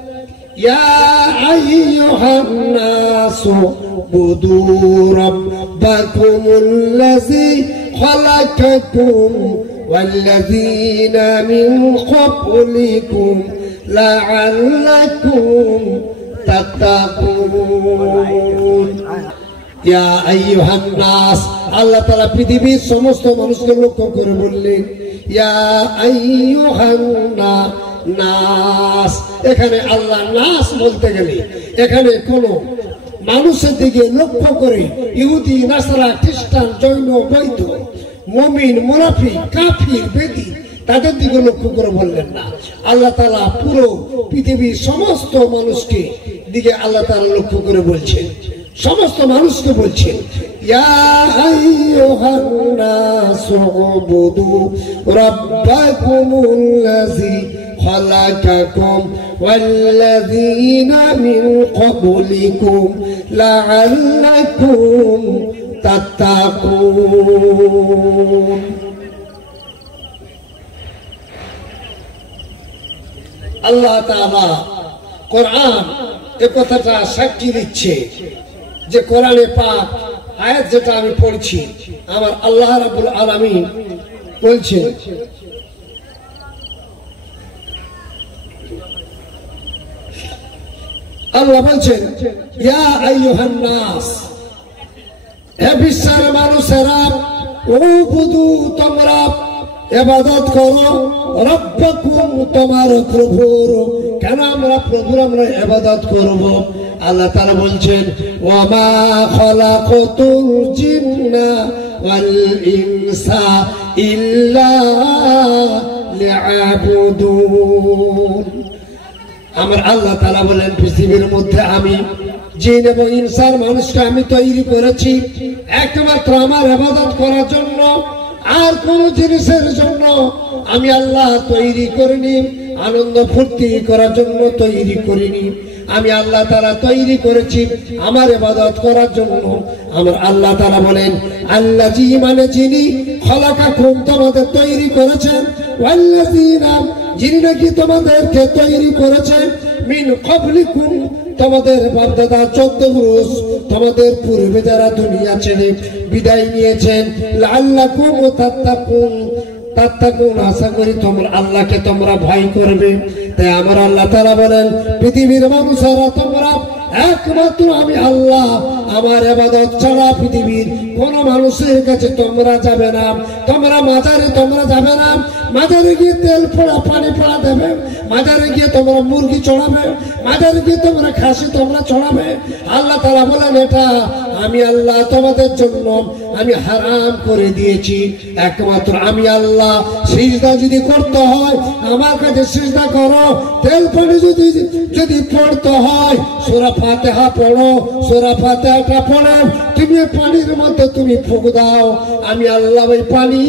يا أيها الناس اعبدوا ربكم الذي خلقكم والذين من قبلكم لعلكم تتقون يا أيها الناس আল্লাহ তাআলা পৃথিবীর সমস্ত মানুষকে লক্ষ্য করে বললেন ইয়া আইয়ুহান নাস। এখানে আল্লাহ নাস বলতে গেলে এখানে কোন মানুষের দিকে লক্ষ্য করে ইহুদি নাসারা খ্রিস্টান জৈন বৌদ্ধ মুমিন মুনাফিক কাফির বেদী তাদের দিকে লক্ষ্য করে বললেন না। আল্লাহ তাআলা পুরো পৃথিবীর সমস্ত মানুষকে দিকে আল্লাহ তাআলা লক্ষ্য করে বলছেন, সমস্ত মানুষকে বলছেন ইয়া আইয়ুহান নাসু উবুদু রাব্বাকুমুল্লাযী খালাকাকুম ওয়াল্লাযীনা মিন ক্বাবলিকুম লাআল্লাকুম তাত্তাকুন। আল্লাহ তাআলা কোরআন এই কথাটা সাক্ষী দিচ্ছে যে কোরআনে পাক আয়াত যেটা আমি পড়ছি আমার আল্লাহ রাব্বুল আলামিন বলছেন আল্লাহ বলছেন ইয়া আইয়ুহান নাস, হে বিশ্বের মানুষেরা উবুদু তোমরা ইবাদত করো রব্বাকুম তোমার প্রভুর। কেন আমরা প্রভুর আমরা ইবাদত করব? আল্লাহ তাআলা বলছেন ওয়া মা খালাকাতুল জিন্না ওয়াল ইনসা ইল্লা লিয়াবুদুন। আমার আল্লাহ তাআলা বলেন পৃথিবীর মধ্যে আমি জিন এবং ইনসান মানুষকে আমি তৈরি করেছি একমাত্র আমার ইবাদত করার জন্য, আর কোন জিনিসের জন্য আমি আল্লাহ তৈরি করিনি, আনন্দ ফুর্তি করার জন্য তৈরি করিনি। আমি আল্লাহ তাআলা তৈরি করেছি আমার ইবাদত করার জন্য। আমার আল্লাহ তাআলা বলেন আল্লাযী মানে যিনি খলাকাকুম তোমাদের তৈরি করেছেন, ওয়াল্লাযীনা যিনি নাকি তোমাদেরকে তৈরি করেছেন, মিন ক্বাবলিকুম তোমাদের বাপদাদা 14 পুরুষ তোমাদের পূর্বে যারা দুনিয়া ছেড়ে বিদায় নিয়েছেন, লাআল্লাকুম তাত্তাকুন আশা করি তোমরা আল্লাহকে তোমরা ভয় করবে। তাই আমার আল্লাহ তাআলা বলেন পৃথিবীর মানুষেরা তোমরা একমাত্র আমি আল্লাহ আমার ইবাদত ছাড়া পৃথিবীর কোন মানুষের কাছে তোমরা যাবে না। তোমরা মাজারে তোমরা যাবে না, মাজারে গিয়ে তেল পোড়া পানি পোড়া দেবে, মাজারে গিয়ে তোমরা মুরগি চড়াবে, মাজারে গিয়ে তোমরা খাসি তোমরা চড়াবে। আল্লাহ তাআলা বলেন এটা আমি আল্লাহ তোমাদের জন্য আমি হারাম করে দিয়েছি। একমাত্র আমি আল্লাহ। সিজদা যদি করতে হয় আমার কাছে সিজদা করো, তেল পানি যদি পড়তে হয় সূরা ফাতিহা পড়ো, সূরা ফাতিহাটা পড়ো, তুমি পানির মধ্যে তুমি ফুঁক দাও। আমি আল্লাহ ওই পানি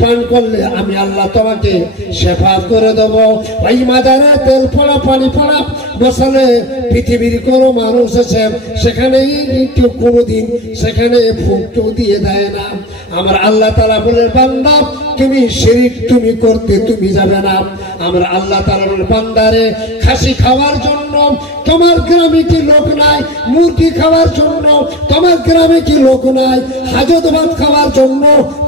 পান করলে আমি আল্লাহ তোমাকে শেফাত করে দেবো। ওই মাজারে তেল পড়া পানি পড়া বসালে পৃথিবীর কোন মানুষ আছে সেখানে কেউ কোনোদিন সেখানে ফুঁকটো দিয়ে দেয় না। আমার আল্লাহ তাআলা বলেন বান্দা তুমি শিরক তুমি করতে তুমি যাবে না। আমার আল্লাহ তাআলা বলেন বান্দারে খাসি খাওয়ার জন্য তোমার গ্রামে কি লোক নাই? মুরগি খাওয়ার জন্য তোমার গ্রামে কি লোক নাই? হাজত ভাত খাওয়ার জন্য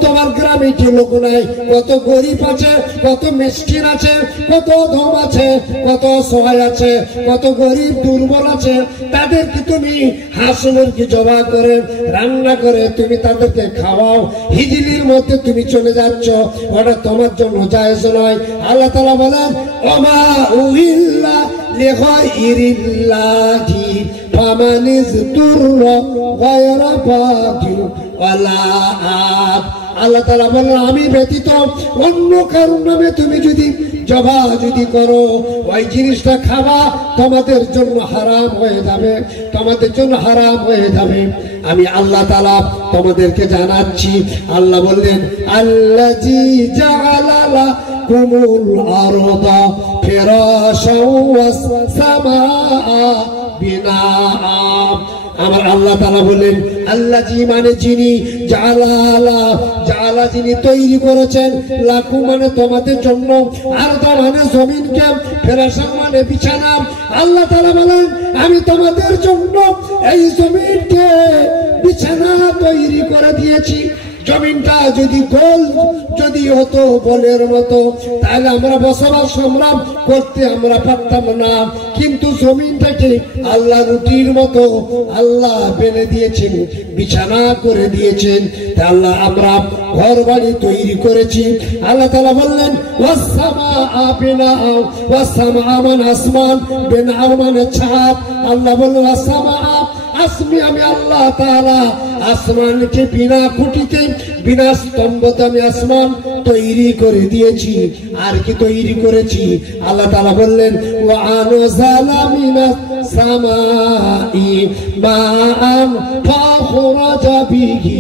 তোমার গ্রামে কি লোক নাই? কত গরিব আছে, কত মিসকিন আছে, কত ধম আছে, কত অসহায় আছে, কত গরিব দুর্বল আছে, তাদেরকে তুমি হাঁস মুরগি জবাই করে রান্না করে তুমি তাদেরকে খাওয়াও, হিজলির মধ্যে তুমি চলে যাচ্ছ, ওটা তোমার জন্য জায়েজ নয়। আল্লাহ তাআলা বলেন ওমা উহিল্লা লিগাইরিল্লাহি ফামানিজতুররা গায়রা বাগিন ওয়ালা আদ। আল্লাহ তাআলা বলেন আমি ব্যতীত অন্য কারোর নামে তুমি যদি জবাহ যদি করো ওই জিনিসটা খাওয়া তোমাদের জন্য হারাম হয়ে যাবে, তোমাদের জন্য হারাম হয়ে যাবে। আমি আল্লাহ তাআলা তোমাদেরকে জানাচ্ছি। আল্লাহ বললেন আল্লাযী জাআলা লাকুমুল আরদা ফিরাশাও ওয়াস সামাআ বিনাআ। আমার আল্লাহ তাআলা বলেন আল্লাযী মানে যিনি জাআলা তাআলা যিনি তৈরি করেছেন, লাকু মানে তোমাদের জন্য, আরদা মানে জমিনকে, ফিরাশা মানে বিছানা। আল্লাহ তাআলা বলেন আমি তোমাদের জন্য এই জমিনকে বিছানা তৈরি করে দিয়েছি। জমিনটা যদি গোল যদি হতো বলের মতো, তাহলে আমরা বসবাস সংগ্রাম করতে আমরা পারতাম না। কিন্তু জমিনটাকে আল্লাহ রুটির মতো আল্লাহ বেঁধে দিয়েছেন, বিছানা করে দিয়েছেন। তা আল্লাহ আমরা ঘর বাড়ি তৈরি করেছি। আল্লাহ তাআলা বললেন ওয়াসসামাআ বিনাআ, ওয়াসসামাআ মানে আসমান, বিনাআ মানে ছাদ। আল্লাহ বললেন ওয়াসসামাআ আসমি, আমি আল্লাহ তাআলা আসমানকে বিনা খুঁটিতে বিনা স্তম্ভতে আমি আসমান তৈরি করে দিয়েছি। আর কি তৈরি করেছি? আল্লাহ তাআলা বললেন ওয়া আনজালা মিনাস সামাই মাআন ফাখরাজা বিহি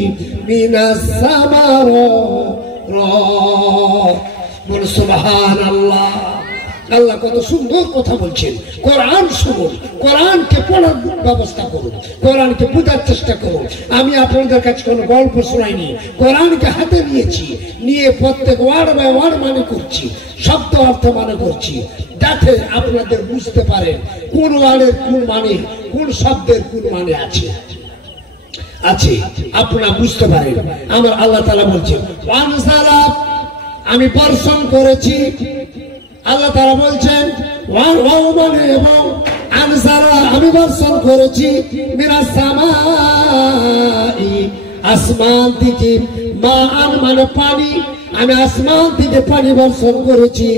মিনাস সামারাত। সুবহানাল্লাহ। আল্লাহ কত সুন্দর কথা বলছেন। কোরআন শুনুন, কোরআনকে পড়ার ব্যবস্থা করুন, কোরআনকে বোঝার চেষ্টা করুন। আমি আপনাদের কাছে কোনো গল্প শোনাইনি, কোরআনকে হাতে নিয়েছি, নিয়ে প্রত্যেক ওয়ার্ড বাই ওয়ার্ড মানে করছি, শব্দ অর্থ মানে করছি, যাতে আপনাদের বুঝতে পারেন কোন ওয়ার্ডের কোন মানে, কোন শব্দের কোন মানে আছে আছে আপনারা বুঝতে পারেন। আমার আল্লাহ তাআলা বলছেন ওয়ানসালা, আমি বর্ষণ করেছি। আল্লাহ তাআলা বলছেন ওয়াও মানে এবং, আনসালা আমি বর্ষণ করেছি, মিনাস সামাই আসমান থেকে, মাআন মানে পানি, আমি আসমান থেকে পানি বর্ষণ করেছি।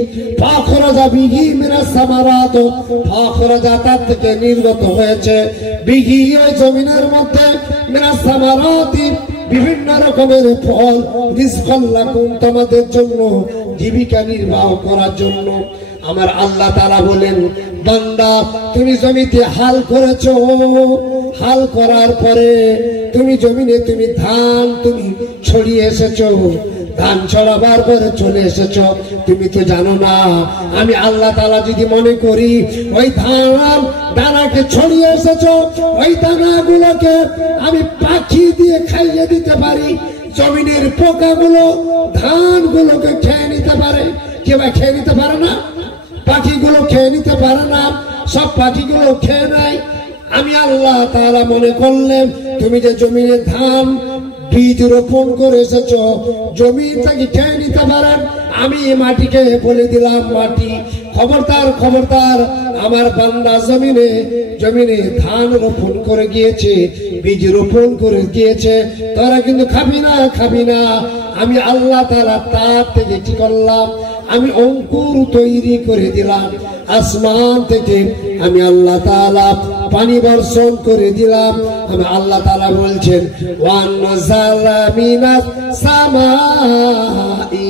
ফাখরাজা বিহি মিনাস সামারাত, ফাখরাজা তার থেকে নির্গত হয়েছে, বিহি ওই জমিনের মধ্যে, মিনাস সামারাত বিভিন্ন রকমের ফল, রিজকাল লাকুম তোমাদের জন্য, জীবিকা নির্বাহ করার জন্য। আমার আল্লাহ তাআলা বলেন বান্দা তুমি জমিতে হাল করেছো, হাল করার পরে তুমি জমিনে তুমি ধান তুমি ছড়িয়ে এসেছো, ধান ছড়াবার পরে চলে এসেছো। তুমি তো জানো না আমি আল্লাহ তাআলা যদি মনে করি ওই ধান দানাকে ছড়িয়ে এসেছো, ওই দানাগুলোকে আমি পাখি দিয়ে খাইয়ে দিতে পারি। জমিনের পোকাগুলো ধানগুলোকে খেয়ে নিতে পারে, কেউ খেয়ে নিতে পারে না? পাখিগুলো খেয়ে নিতে পারে না, সব পাখিগুলো খেয়ে নেয়। আমি আল্লাহ তাআলা মনে করলেন তুমি যে জমিনে ধান বীজ রোপণ করে এসেছ, জমিটাকে খেয়ে নিতে পারেন। আমি মাটিকে বলে দিলাম মাটি খবরদার খবরদার, আমার বান্দা জমিনে জমিনে ধান রোপণ করে গিয়েছে, বীজ রোপণ করে গিয়েছে, তোরা কিন্তু খাবি না খাবি না। আমি আল্লাহ তাআলা তার থেকে কি করলাম, আমি অঙ্কুর তৈরি করে দিলাম। আসমান থেকে আমি আল্লাহ তাআলা পানি বর্ষণ করে দিলাম। আমি আল্লাহ তাআলা বলছেন ওয়ানজালা মিনাস সামাই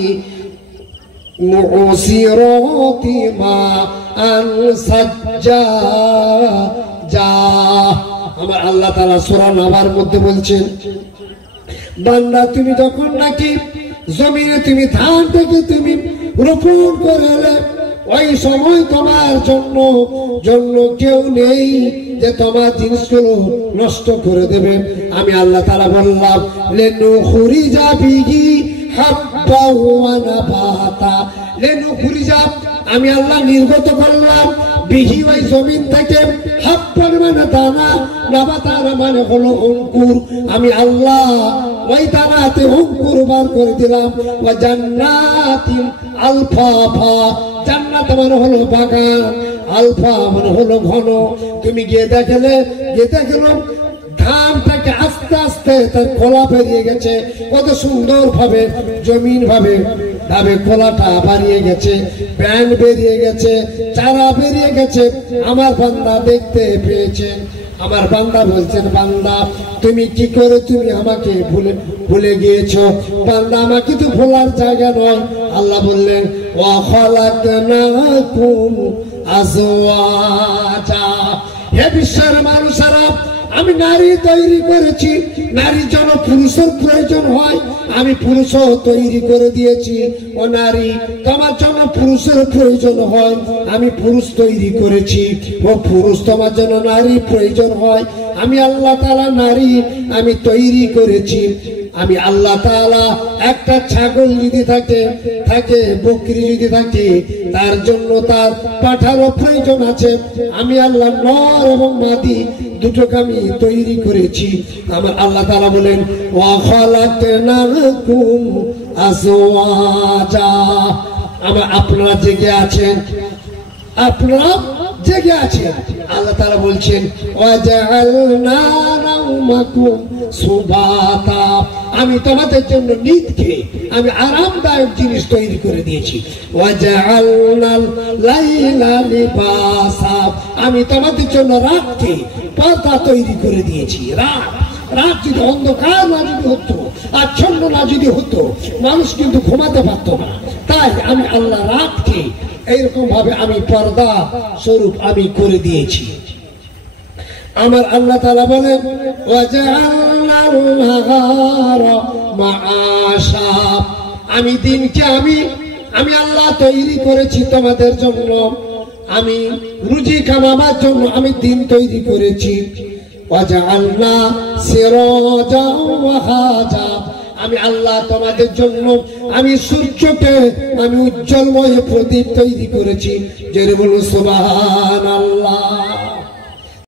মুসিরাতি মাআন সাজ্জাজা। আমার আল্লাহ তাআলা সূরা নাবার মধ্যে বলছেন বান্দা তুমি যখন নাকি জমিনে তুমি ধান থেকে তুমি রোপণ করে, ওই সময় তোমার জন্য কেউ নেই যে তোমার জিনিসগুলো নষ্ট করে দেবে। আমি আল্লাহ তাআলা বললাম লিনুখরিজা বিহি হাব্বা ওয়া নাবাতা, লিনুখরিজা আমি আল্লাহ নির্গত করলাম, বিহি ওই জমিন থেকে, হাব্বান মানে দানা, নাবাতা মানে হলো অঙ্কুর। আমি আল্লাহ ওই দানাতে অঙ্কুর বার করে দিলাম। ওয়া জান্নাতিন আলফাফা, জান্নাত মানে হলো বাগান, আলফা মানে হলো ঘন। তুমি গিয়ে দেখলে ধানটাকে আস্তে আস্তে তার খোলা বেরিয়ে গেছে, কত সুন্দর ভাবে জমিন ভাবে খোলাটা বাড়িয়ে গেছে, প্যান বেরিয়ে গেছে, চারা বেরিয়ে গেছে। আমার বান্দা দেখতে পেয়েছে। আমার বান্দা বলছেন বান্দা তুমি কি করে তুমি আমাকে ভুলে গিয়েছো? বান্দা আমাকে তো ভোলার জায়গা নয়। আল্লাহ বললেন ওয়া খালাকনাকুম আজওয়াজা, হে বিশ্বের মানুষেরা আমি নারী তৈরি করেছি, নারীর জন্য পুরুষের প্রয়োজন হয়, আমি পুরুষও তৈরি করে দিয়েছি। ও নারী তোমার জন্য পুরুষের প্রয়োজন হয়, আমি পুরুষ তৈরি করেছি। ও পুরুষ তোমার জন্য নারী প্রয়োজন হয়, আমি আল্লাহ তাআলা নারী আমি তৈরি করেছি। আমি আল্লাহ তাআলা একটা ছাগল যদি থাকে বকরি যদি থাকে তার জন্য তার পাঠারও প্রয়োজন আছে। আমি আল্লাহ নর এবং মাদি দুটোকে আমি তৈরি করেছি। আমার আল্লাহ তাআলা বলেন ওয়া খালাকনাকুম আজওয়াজা। আপনারা জেগে আছেন, আপনারা জেগে আছেন। আল্লাহ তাআলা বলছেন ওয়াজআলনা নাওমাকুম সুবাতা। আমি তোমাদের জন্য নিদকে আমি আরামদায়ক জিনিস তৈরি করে দিয়েছি। ওয়াজআলনাল লাইলা লিবাসা। আমি তোমাদের জন্য রাতকে পর্দা তৈরি করে দিয়েছি। রাত যদি অন্ধকার না যদি হতো, আচ্ছন্ন না যদি হতো, মানুষ কিন্তু ঘুমাতে পারতো না। তাই আমি আল্লাহ রাতকে এইরকম ভাবে আমি পর্দা স্বরূপ আমি করে দিয়েছি। আমার আল্লাহ তাআলা বলেন ওয়াজআলনাল নাহারা মাআশা। আমি দিনকে আমি আল্লাহ তৈরি করেছি তোমাদের জন্য। আমি রুজি কামাবার জন্য আমি দিন তৈরি করেছি। ওয়াজআলনা সিরাজা ওয়াহাজা। আমি আল্লাহ তোমাদের জন্য আমি সূর্যকে আমি উজ্জ্বলময় প্রদীপ তৈরি করেছি। জোরে বলুন সুবহানাল্লাহ।